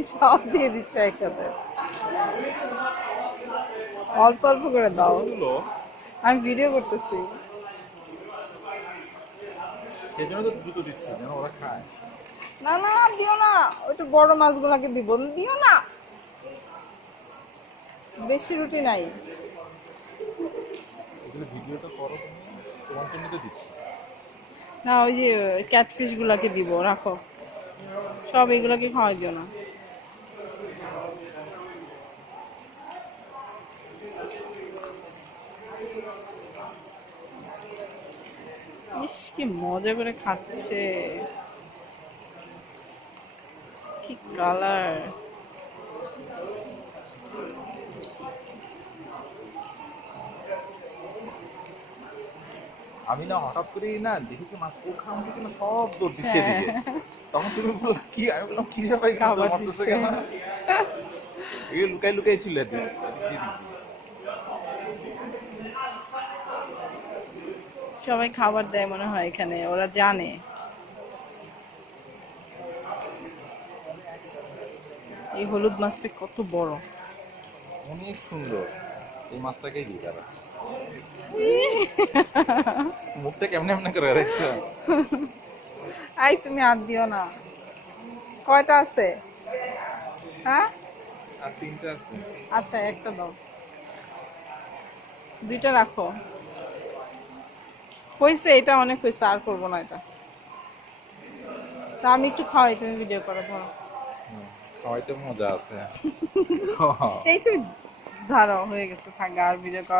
তুমি সব দিয়ে দিচ্ছ একসাথে। অল্প অল্প করে দাও, আমি ভিডিও করতেছি। সেজন্য তো দ্রুত দিচ্ছি যেন ওরা খায়। না না দিও না, ওইটা বড় মাছগুলাকে দিব, দিও না, বেশি রুটি নাই। এগুলো ভিডিওটা করো তুমি, তোমার জন্য তো দিচ্ছি। না ওই যে ক্যাটফিশ গুলাকে দিব, রাখো, সব এগুলাকে খাওয়াই দিও না। ইস কি মজা করে খাচ্ছে, কি কালার। আমি না হঠাৎ করেই না দেখি কি মাছ ওখান থেকে না সব দৌড় দিচ্ছে হ্যাঁ, এদিকে। তখন তুমি বললা কি, আমি বললাম কি ব্যাপার এখানে তো খাবার মরতেছে দিচ্ছে। কেন। এগুলো লুকাই লুকাই ছিল এদিক এদিক দিয়ে দিচ্ছি। সবাই খাবার দেয় মনে হয় এখানে, ওরা জানে। এই হলুদ মাছটা কত বড়। অনেক সুন্দর। এই মাছটাকেই দিই তারা। মুখটা কেমনে এমনি করে দেখতে। আই তুমি আর দিও না। কয়টা আছে? হ্যাঁ, আর তিনটা আছে। আচ্ছা একটা দাও, দুইটা রাখো। হয়েছে, এটা অনেক হয়েছে, আর করবো না এটা। তা আমি একটু খাওয়াই, তুমি ভিডিও করো, ধরো। খাওয়াইতে মজা আছে। এই তুমি ধরো, হয়ে গেছে, থাকা আর ভিডিও করা।